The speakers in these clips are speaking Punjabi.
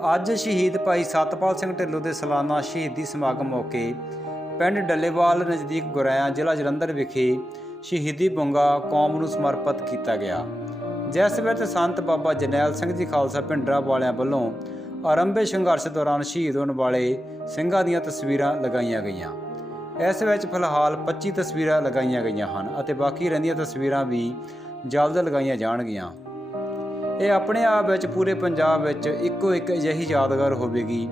ਅੱਜ ਸ਼ਹੀਦ ਭਾਈ ਸਤਪਾਲ ਸਿੰਘ ਢਿੱਲੋਂ ਦੇ ਸਾਲਾਨਾ ਸ਼ਹੀਦੀ ਸਮਾਗਮ ਮੌਕੇ ਪਿੰਡ ਡੱਲੇਵਾਲ ਨਜ਼ਦੀਕ ਗੁਰਾਇਆ ਜ਼ਿਲ੍ਹਾ ਜਲੰਧਰ ਵਿਖੇ ਸ਼ਹੀਦੀ ਬੁੰਗਾ ਕੌਮ ਨੂੰ ਸਮਰਪਿਤ ਕੀਤਾ ਗਿਆ। ਜਿਸ ਵਿੱਚ ਸੰਤ ਬਾਬਾ ਜਰਨੈਲ ਸਿੰਘ ਜੀ ਖਾਲਸਾ ਪਿੰਡਰਾ ਵਾਲਿਆਂ ਵੱਲੋਂ ਆਰੰਭੇ ਸੰਘਰਸ਼ ਦੌਰਾਨ ਸ਼ਹੀਦ ਹੋਣ ਵਾਲੇ ਸਿੰਘਾਂ ਦੀਆਂ ਤਸਵੀਰਾਂ ਲਗਾਈਆਂ ਗਈਆਂ। ਇਸ ਵਿੱਚ ਫਿਲਹਾਲ 25 ਤਸਵੀਰਾਂ ਲਗਾਈਆਂ ਗਈਆਂ ਹਨ ਅਤੇ ਬਾਕੀ ਰਹਿੰਦੀਆਂ ਤਸਵੀਰਾਂ ਵੀ ਜਲਦ ਲਗਾਈਆਂ ਜਾਣਗੀਆਂ। ਇਹ ਆਪਣੇ ਆਪ ਵਿੱਚ, ਪੂਰੇ ਪੰਜਾਬ ਵਿੱਚ ਇੱਕੋ ਇੱਕ ਅਜਿਹੀ ਯਾਦਗਾਰ ਹੋਵੇਗੀ,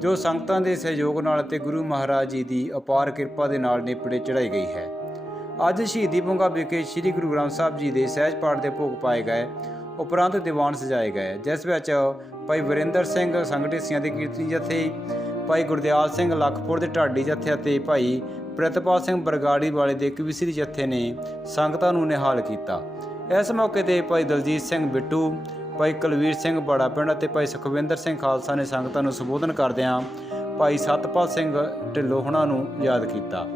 ਜੋ ਸੰਗਤਾਂ ਦੇ ਸਹਿਯੋਗ ਨਾਲ ਤੇ ਗੁਰੂ ਮਹਾਰਾਜ ਜੀ ਦੀ ਅਪਾਰ ਕਿਰਪਾ ਦੇ ਨਾਲ ਨੇਪੜੇ ਚੜਾਈ ਗਈ ਹੈ। ਅੱਜ ਸ਼ਹੀਦੀ ਬੁੰਗਾ ਵਿਖੇ ਸ੍ਰੀ ਗੁਰੂ ਗ੍ਰੰਥ ਸਾਹਿਬ ਜੀ ਦੇ ਸਹਿਜ ਪਾਠ ਦੇ ਭੋਗ ਪਾਏ ਗਏ, ਉਪਰੰਤ ਦੀਵਾਨ ਸਜਾਏ ਗਏ, ਜਿਸ ਵਿੱਚ ਭਾਈ ਵਰਿੰਦਰ ਸਿੰਘ ਸੰਗਠੇਸੀਆਂ ਦੇ ਕੀਰਤਨੀ ਜਥੇ, ਭਾਈ ਗੁਰਦਿਆਲ ਸਿੰਘ ਲਖਪੁਰ ਦੇ ਢਾਡੀ ਜਥੇ ਅਤੇ ਭਾਈ ਪ੍ਰਤਪਾਲ ਸਿੰਘ ਬਰਗਾੜੀ ਵਾਲੇ ਦੇ ਕਵਿਸਰੀ ਜਥੇ ਨੇ ਸੰਗਤਾਂ ਨੂੰ ਨਿਹਾਲ ਕੀਤਾ। ਇਸ ਮੌਕੇ ਤੇ ਭਾਈ ਦਲਜੀਤ ਸਿੰਘ ਬਿੱਟੂ ਭਾਈ ਕੁਲਵੀਰ ਸਿੰਘ ਬੜਾ ਪਿੰਡ ਅਤੇ ਭਾਈ ਸੁਖਵਿੰਦਰ ਸਿੰਘ ਖਾਲਸਾ ਨੇ ਸੰਗਤਾਂ ਨੂੰ ਸੰਬੋਧਨ ਕਰਦਿਆਂ ਭਾਈ ਸਤਪਾਲ ਸਿੰਘ ਢਿੱਲੋਂ ਹੁਣਾਂ ਨੂੰ ਯਾਦ ਕੀਤਾ।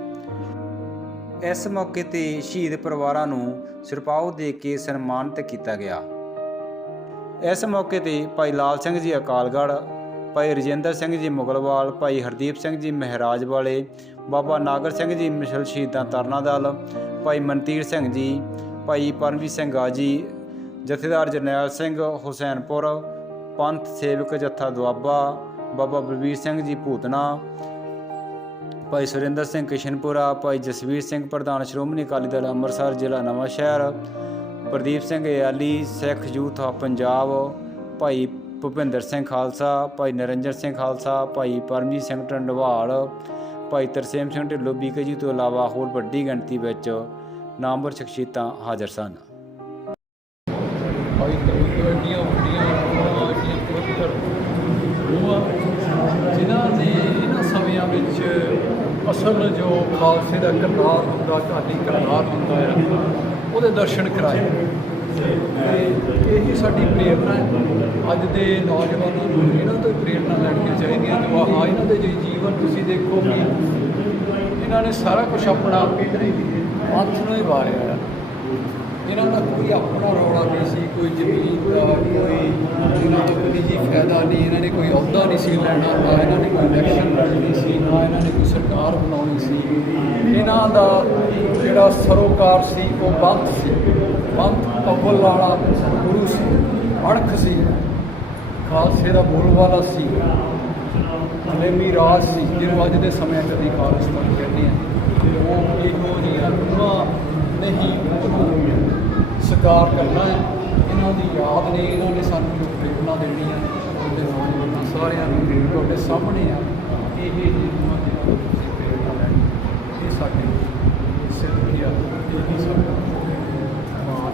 ਇਸ ਮੌਕੇ ਤੇ ਸ਼ਹੀਦ ਪਰਿਵਾਰਾਂ ਨੂੰ ਸਿਰਪਾਓ ਦੇ ਕੇ ਸਨਮਾਨਿਤ ਕੀਤਾ ਗਿਆ। ਇਸ ਮੌਕੇ ਤੇ ਭਾਈ ਲਾਲ ਸਿੰਘ ਜੀ ਅਕਾਲਗੜ੍ਹ, ਭਾਈ ਰਜਿੰਦਰ ਸਿੰਘ ਜੀ ਮੁਗਲਵਾਲ, ਭਾਈ ਹਰਦੀਪ ਸਿੰਘ ਜੀ ਮਹਿਰਾਜ ਵਾਲੇ ਬਾਬਾ ਨਾਗਰ ਸਿੰਘ ਜੀ ਮਿਸ਼ਲ ਸ਼ਹੀਦਾਂ ਤਰਨਾ ਦਲ, ਭਾਈ ਮਨਤੀਰ ਸਿੰਘ ਜੀ, ਭਾਈ ਪਰਮਜੀਤ ਸਿੰਘ ਗਾਜੀ ਜਥੇਦਾਰ ਜਰਨੈਲ ਸਿੰਘ ਹੁਸੈਨਪੁਰ, ਪੰਥ ਸੇਵਕ ਜਥਾ ਦੁਆਬਾ, ਬਾਬਾ ਬਲਬੀਰ ਸਿੰਘ ਜੀ ਭੂਤਨਾ, ਭਾਈ ਸੁਰਿੰਦਰ ਸਿੰਘ ਕਿਸ਼ਨਪੁਰਾ, ਭਾਈ ਜਸਵੀਰ ਸਿੰਘ ਪ੍ਰਧਾਨ ਸ਼੍ਰੋਮਣੀ ਅਕਾਲੀ ਦਲ ਅੰਮ੍ਰਿਤਸਰ ਜ਼ਿਲ੍ਹਾ Nawanshahr, Pradeep Singh ਯਾਲੀ Sikh youth of Punjab, Bhai Bhupinder Singh Khalsa, Bhai Narendra Singh Khalsa, Bhai Paramjit Singh ਟੰਡਵਾਲ Bhai Tarsem Singh Dhillon, BK ਜੀ ਤੋਂ ਇਲਾਵਾ ਹੋਰ ਵੱਡੀ ਗਿਣਤੀ ਵਿੱਚ ਨਾਮਵਰ ਸ਼ਖਸੀਅਤਾਂ ਹਾਜ਼ਰ ਸਨ ਭਾਈ ਕਬੂਤਰ ਏਡੀਆਂ ਵੱਡੀਆਂ ਰੂਹਾਂ ਏਡੀਆਂ ਪਵਿੱਤਰ ਰੂਹਾਂ ਜਿਨ੍ਹਾਂ ਨੇ ਇਹਨਾਂ ਸਮਿਆਂ ਵਿੱਚ ਅਸਲ ਜੋ ਖਾਲਸੇ ਦਾ ਕਰਤਾਰ ਹੁੰਦਾ, ਢਾਡੀ ਕਰਤਾਰ ਹੁੰਦਾ ਹੈ ਉਹਦੇ ਦਰਸ਼ਨ ਕਰਾਏ। ਤੇ ਇਹੀ ਸਾਡੀ ਪ੍ਰੇਰਨਾ ਹੈ। ਅੱਜ ਦੇ ਨੌਜਵਾਨਾਂ ਨੂੰ ਇਹਨਾਂ ਤੋਂ ਹੀ ਪ੍ਰੇਰਨਾ ਲੈਣੀਆਂ ਚਾਹੀਦੀਆਂ ਜੋ ਆਹ ਇਹਨਾਂ ਦੇ ਜੀ ਜੀਵਨ ਤੁਸੀਂ ਦੇਖੋ ਕਿ ਇਹਨਾਂ ਨੇ ਸਾਰਾ ਕੁਝ ਆਪਣਾ ਪੰਥ ਨੂੰ ਹੀ ਵਾਰਿਆ ਇਹਨਾਂ ਦਾ ਕੋਈ ਆਪਣਾ ਰੌਲਾ ਨਹੀਂ ਸੀ, ਕੋਈ ਜ਼ਮੀਨ ਦਾ ਕੋਈ ਇਹਨਾਂ ਦਾ ਕੋਈ ਨਿੱਜੀ ਫਾਇਦਾ ਨਹੀਂ, ਇਹਨਾਂ ਨੇ ਕੋਈ ਅਹੁਦਾ ਨਹੀਂ ਸੀ ਲੈਣਾ, ਨਾ ਇਹਨਾਂ ਨੇ ਕੋਈ ਇਲੈਕਸ਼ਨ ਲੜਨੀ ਸੀ, ਨਾ ਇਹਨਾਂ ਨੇ ਕੋਈ ਸਰਕਾਰ ਬਣਾਉਣੀ ਸੀ। ਇਹਨਾਂ ਦਾ ਜਿਹੜਾ ਸਰੋਕਾਰ ਸੀ, ਉਹ ਪੰਥ ਸੀ। ਪੰਥ ਅਵਲ ਵਾਲਾ ਗੁਰੂ ਸੀ, ਅਣਖ ਸੀ, ਖਾਲਸੇ ਦਾ ਬੋਲਬਾਲਾ ਸੀ ਹਲੇਮੀ ਰਾਜ ਸੀ, ਜਿਹਨੂੰ ਅੱਜ ਦੇ ਸਮੇਂ ਕਦੀ ਖਾਲਿਸਤਾਨ ਕਹਿੰਦੇ ਆ ਉਹ ਇਹੋ ਜਿਹੀਆਂ ਰੂਹਾਂ ਨਹੀਂ ਸਕਾਰ ਕਰਨਾ ਹੈ। ਇਹਨਾਂ ਦੀ ਯਾਦ ਨੇ ਇਹਨਾਂ ਨੇ ਸਾਨੂੰ ਜੋ ਪ੍ਰੇਰਨਾ ਦੇਣੀ ਹੈ ਉਹਦੇ ਨੌਜਵਾਨਾਂ ਸਾਰਿਆਂ ਨੂੰ ਤੁਹਾਡੇ ਸਾਹਮਣੇ ਆ ਇਹ ਇਹ ਦੇ ਨਾਲ ਤੁਸੀਂ ਪ੍ਰੇਰਨਾ ਲੈਣੀ। ਇਹ ਸਾਡੇ ਸਿੱਧ ਆ। ਇਹ ਹੀ ਸਾਡਾ ਮਾਣ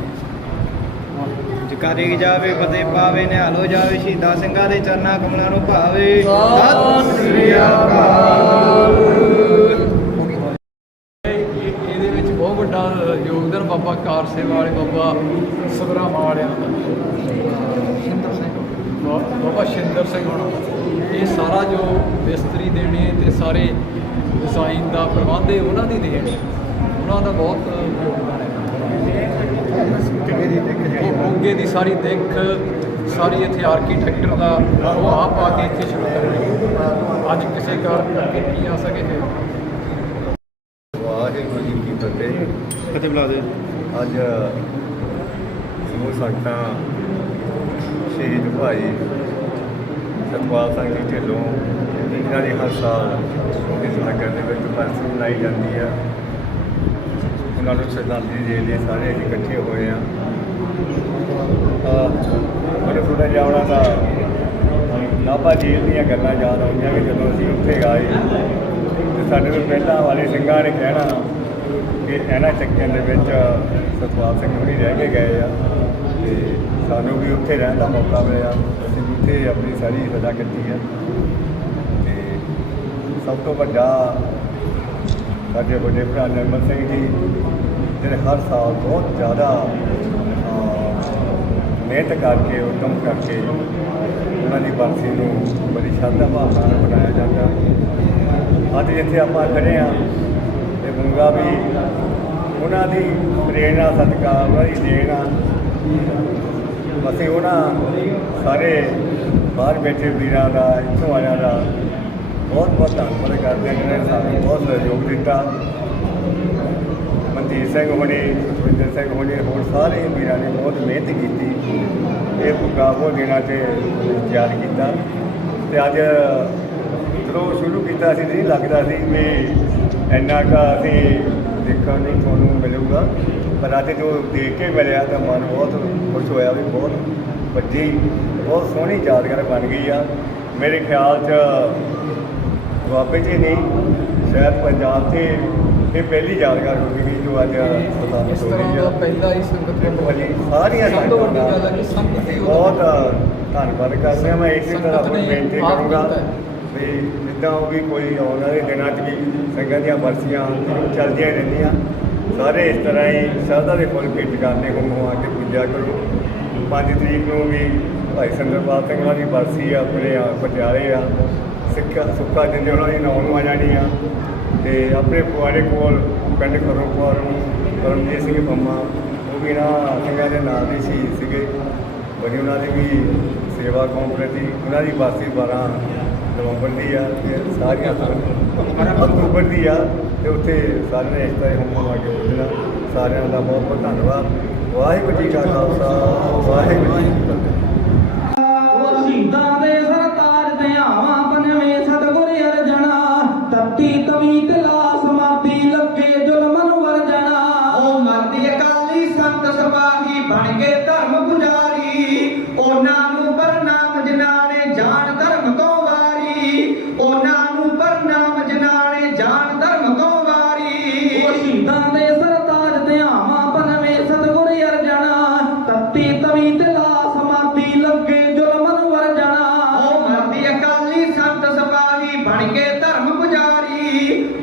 ਹੈ। ਜਕਾਰੀ ਜਾਵੇ ਫਤਿਹ ਪਾਵੇ ਨਿਹਾਲੋ ਜਾਵੇ ਸ਼ਹੀਦਾਂ ਸਿੰਘਾਂ ਦੇ ਚਰਨਾਂ ਕਮਲਾਂ ਨੂੰ ਭਾਵੇ। ਸਤਿ ਸ੍ਰੀ ਅਕਾਲ ਇਹ- ਇਹਦੇ ਵਿੱਚ ਬਹੁਤ ਵੱਡਾ ਯੋਗਦਾਨ ਬਾਬਾ ਕਾਰ ਸੇਵਾ ਵਾਲੇ ਬਾਬਾ ਸਦਰਾਮਾ ਵਾਲਿਆਂ ਦਾ ਸ਼ਿੰਦਰ ਸਿੰਘ ਬਾ- ਬਾਬਾ ਸ਼ਿੰਦਰ ਸਿੰਘ ਹੋਣਾ। ਇਹ ਸਾਰਾ ਜੋ ਮਿਸਤਰੀ ਦੇਣੇ ਤੇ ਸਾਰੇ ਡਿਜ਼ਾਈਨ ਦਾ ਪ੍ਰਬੰਧ ਹੈ ਉਹਨਾਂ ਦੀ ਦੇਣ। ਹੈ। ਉਹਨਾਂ ਦਾ ਬਹੁਤ ਯੋਗਦਾਨ ਹੈ। ਉਹ ਮੋਗੇ ਦੀ ਸਾਰੀ ਦਿੱਖ ਸਾਰੀ ਇੱਥੇ ਆਰਕੀਟੈਕਚਰ ਦਾ ਉਹ ਆਪ ਆ ਕੇ ਇੱਥੇ ਸ਼ੁਰੂ ਕਰ ਰਹੇ ਅੱਜ ਕਿਸੇ ਕਾਰਨ ਕਰਕੇ ਨਹੀਂ ਆ ਸਕੇ ਫਿਰ। ਵਾਹਿਗੁਰੂ ਜੀ ਕੀ ਫਤਿਹ। ਫਤਿਹ ਬੁਲਾ ਦੇ? ਅੱਜ ਸਮੂਹ ਸੰਗਤਾਂ ਸ਼ਹੀਦ ਭਾਈ ਸਤਪਾਲ ਸਿੰਘ ਜੀ ਢਿੱਲੋਂ ਇਹਨਾਂ ਦੀ ਹਰ ਸਾਲ ਇਸ ਨਗਰ ਦੇ ਵਿੱਚ ਬਰਸੀ ਮਨਾਈ ਜਾਂਦੀ ਆ। ਉਹਨਾਂ ਨੂੰ ਸ਼ਰਧਾਂਜਲੀ ਦੇ ਲਈ ਸਾਰੇ ਅਸੀਂ ਇਕੱਠੇ ਹੋਏ ਆ ਮੈਨੂੰ ਥੋੜ੍ਹਾ ਜਿਹਾ ਉਹਨਾਂ ਦਾ ਨਾਭਾ ਜੇਲ੍ਹ ਦੀਆਂ ਗੱਲਾਂ ਯਾਦ ਆਉਂਦੀਆਂ ਕਿ ਜਦੋਂ ਅਸੀਂ ਉੱਥੇ ਗਏ ਤੇ ਸਾਡੇ ਤੋਂ ਪਹਿਲਾਂ ਵਾਲੇ ਸਿੰਘਾਂ ਨੇ ਕਹਿਣਾ ਕਿ ਇਹਨਾਂ ਚੱਕਿਆਂ ਦੇ ਵਿੱਚ ਸਤਪਾਲ ਸਿੰਘ ਹੁਣੀ ਰਹਿ ਕੇ ਗਏ ਆ। ਤੇ ਸਾਨੂੰ ਵੀ ਉੱਥੇ ਰਹਿਣ ਦਾ ਮੌਕਾ ਮਿਲਿਆ। ਅਸੀਂ ਵੀ ਉੱਥੇ ਆਪਣੀ ਸਾਰੀ ਸਜ਼ਾ ਕੱਟੀ ਹੈ। ਤੇ ਸਭ ਤੋਂ ਵੱਡਾ ਸਾਡੇ ਵੱਡੇ ਭਰਾ ਨਿਰਮਲ ਸਿੰਘ ਜੀ, ਜਿਹੜੇ ਹਰ ਸਾਲ ਬਹੁਤ ਜ਼ਿਆਦਾ ਮਿਹਨਤ ਕਰਕੇ, ਉਦਮ ਕਰਕੇ ਉਹਨਾਂ ਦੀ ਬਰਸੀ ਨੂੰ ਬੜੀ ਸ਼ਰਧਾ ਭਾਵਨਾ ਨਾਲ ਮਨਾਇਆ ਜਾਂਦਾ। ਅੱਜ ਜਿੱਥੇ ਆਪਾਂ ਖੜੇ ਆ ਤੇ ਗੁੰਗਾ ਵੀ ਉਹਨਾਂ ਦੀ ਪ੍ਰੇਰਣਾ ਸਦਕਾ ਉਹਨਾਂ ਦੀ ਦੇਣ ਆ। ਅਸੀਂ ਉਹਨਾਂ ਸਾਰੇ ਬਾਹਰ ਬੈਠੇ ਵੀਰਾਂ ਦਾ, ਇੱਥੋਂ ਆਇਆਂ ਦਾ ਬਹੁਤ ਬਹੁਤ ਧੰਨਵਾਦ ਕਰਦੇ ਹਾਂ ਜਿਹਨਾਂ ਨੇ ਸਾਨੂੰ ਬਹੁਤ ਸਹਿਯੋਗ ਦਿੱਤਾ। ਮਨਜੀਤ ਸਿੰਘ ਹੋਣੀ ਸੁਰਿੰਦਰ ਸਿੰਘ ਹੋਣੀ, ਹੋਰ ਸਾਰੇ ਵੀਰਾਂ ਨੇ ਬਹੁਤ ਮਿਹਨਤ ਕੀਤੀ। ਇਹ ਮੁਕਾਬਲਾ ਦੇਣਾ ਤੇ ਤਿਆਰ ਕੀਤਾ। ਤੇ ਅੱਜ ਜਦੋਂ ਸ਼ੁਰੂ ਕੀਤਾ ਸੀ, ਨਹੀਂ ਲੱਗਦਾ ਸੀ ਵੀ ਇੰਨਾ ਕਾ ਅਸੀਂ ਦੇਖਣ ਨੂੰ ਤੁਹਾਨੂੰ ਮਿਲੂਗਾ। ਪਰ ਅੱਜ ਜੋ ਦੇਖ ਕੇ ਮਿਲਿਆ ਤਾਂ ਮਨ ਬਹੁਤ ਖੁਸ਼ ਹੋਇਆ ਵੀ ਬਹੁਤ ਵੱਡੀ ਬਹੁਤ ਸੋਹਣੀ ਯਾਦਗਾਰ ਬਣ ਗਈ ਆ। ਮੇਰੇ ਖਿਆਲ 'ਚ ਦੁਆਬੇ 'ਚ ਹੀ ਨਹੀਂ ਸ਼ਾਇਦ ਪੰਜਾਬ 'ਚ ਇਹ ਪਹਿਲੀ ਯਾਦਗਾਰ ਹੋਵੇਗੀ ਜੋ ਅੱਜ ਸਤਾਨ ਇਸ ਹੋ ਤਰ੍ਹਾਂ ਰਹੀ ਦਾ ਆ ਪਹਿਲਾ ਹੀ ਸੰਗਤ ਦੇਖੋ ਜੀ ਸਾਰੀਆਂ ਤੋਂ ਸੰਗਤਾਂ ਗੱਲ ਹੈ ਕਿ ਸੰਗਤ ਹੀ ਬਹੁਤ ਧੰਨਵਾਦ ਕਰਦੇ ਹਾਂ ਮੈਂ ਇਸੇ ਤਰ੍ਹਾਂ ਨੇ ਬੇਨਤੀ ਕਰੂੰਗਾ। ਹੈ। ਵੀ ਜਿੱਦਾਂ ਉਹ ਵੀ ਕੋਈ ਆਉਣ ਵਾਲੇ ਦਿਨਾਂ 'ਚ ਵੀ ਸੰਗਤ ਦੀਆਂ ਬਰਸੀਆਂ ਚੱਲਦੀਆਂ ਹੀ ਰਹਿੰਦੀਆਂ। ਸਾਰੇ ਇਸ ਤਰ੍ਹਾਂ ਹੀ ਸ਼ਰਧਾ ਦੇ ਫੁੱਲ ਭੇਟ ਕਰਨੇ ਹੋਮੋ ਆ ਕੇ ਪੂਜਾ ਕਰੋ। 5 ਤਰੀਕ ਨੂੰ ਵੀ ਭਾਈ ਸੰਦਰਪਾਲ ਸਿੰਘ ਉਹਨਾਂ ਦੀ ਵਰਸੀ ਆ ਆਪਣੇ ਪਟਿਆਲੇ ਆ। ਸਿੱਖਾ, ਸੁੱਖਾ ਜਿੰਦੇ ਉਹਨਾਂ ਦੀ ਨੌਂ ਨੂੰ ਆ ਜਾਣੀ ਆ ਤੇ ਆਪਣੇ ਪੁਆੜੇ ਕੋਲ ਪਿੰਡ ਖਰੋਪੁਰ ਕਰਮਜੀਤ ਸਿੰਘ ਪੰਮਾ, ਉਹ ਵੀ ਨਾ ਸਿੰਘਾਂ ਦੇ ਨਾਲ ਦੇ ਸ਼ਹੀਦ ਸੀਗੇ। ਬੜੀ ਉਹਨਾਂ ਦੀ ਵੀ ਸੇਵਾ ਕੌਮ ਪ੍ਰਤੀ ਉਹਨਾਂ ਦੀ ਬਾਸੀ 12 ਨਵੰਬਰ ਦੀ ਆ ਤੇ ਸਾਰੀਆਂ ਅਕਤੂਬਰ ਦੀ ਆ ਤੇ ਉੱਥੇ ਸਾਰੇ ਨੇ ਇਸ ਤਰ੍ਹਾਂ ਹੁਕਮ ਆ ਕੇ ਪੁੱਜਣਾ ਸਾਰਿਆਂ ਦਾ ਬਹੁਤ ਬਹੁਤ ਧੰਨਵਾਦ। ਵਾਹਿਗੁਰੂ ਜੀ ਕਾ ਖਾਲਸਾ ਵਾਹਿਗੁਰੂ ਜੀ ਕੀ ਫਤਿਹ। ਉਹ ਸ਼ਹੀਦਾਂ ਦੇ ਸਰਤਾਜ ਤੇ ਆਵਾਂ ਪੰਜਵੇਂ ਸਤਗੁਰ ਅਰਜਣਾ। ਤੱਤੀ ਤਵੀ ਤੇ ਲਾਸ ਮਾਤੀ ਲੱਗੇ ਜ਼ੁਲਮ ਨੂੰ ਵਰਜਣਾ। ਉਹ ਮਰਦੀ ਅਕਾਲੀ ਸੰਤ ਸਿਪਾਹੀ ਬਣ ਕੇ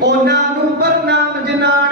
ਉਹਨਾਂ ਨੂੰ ਪ੍ਰਣਾਮ ਜਿਨ੍ਹਾਂ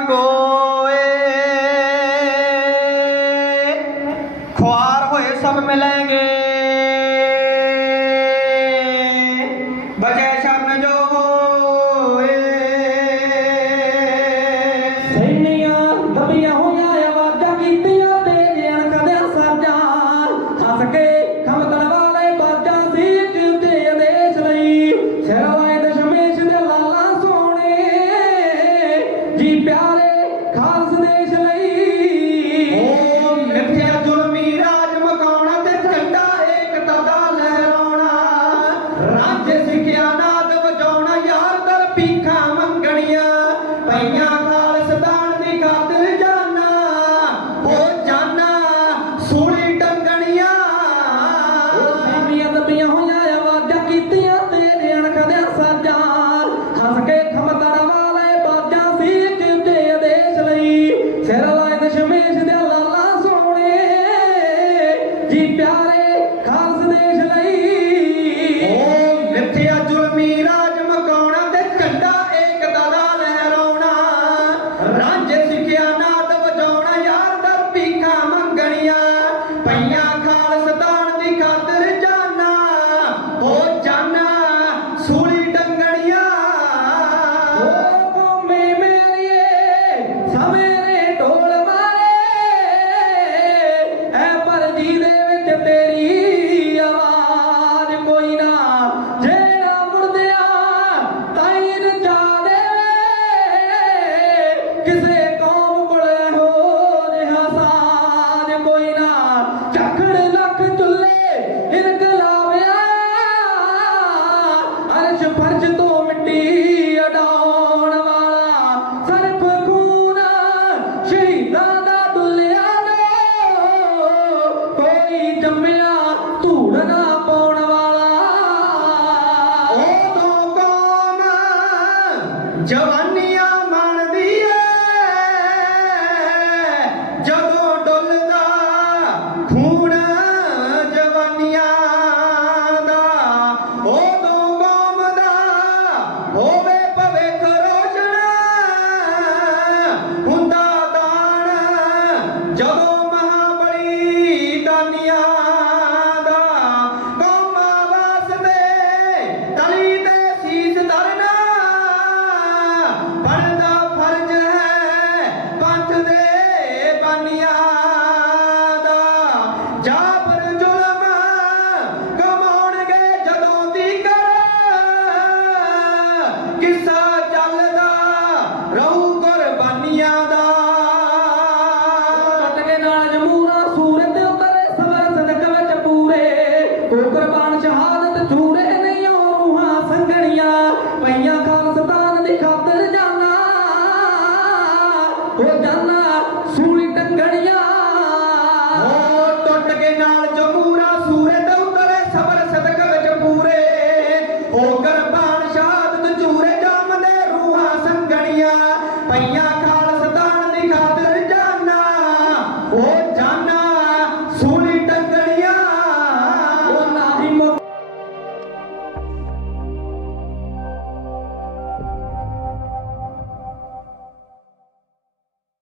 থাকো ਜੇ ਸਿੱਖਿਆ ਨਾਦ ਵਜਾਉਣਾ ਯਾਰ ਦਰ ਪੀਖਾ ਮੰਗਣੀਆਂ, ਪਈਆਂ ਖਾਲਸ ਦਾਣ ਦੀ ਖਾਤਰ ਜਾਨਾ, ਉਹ ਜਾਨਾ ਸੂਲੀ ਟੰਗਣੀਆਂ। ਉਹ ਸਾਡੀਆਂ ਦੱਬੀਆਂ ਹੋਈਆਂ ਆਵਾਜ਼ਾਂ ਕੀਤੀਆਂ ਤੇ ਦੇਣ ਕਦੇ ਸਾਜਾਰ ਹੱਸ ਕੇ ਖਮਤਰ ਵਾਲੇ ਬਾਜਾਂ ਸੀ ਕਿਉਂਦੇ ਦੇਸ਼ ਲਈ। ਸਿਰ ਲਾਇ ਦਸ਼ਮੇਸ਼ ਦੇ ਲਾਲਾ ਸੋਹਣੇ, ਜੀ ਪਿਆਰੇ moment.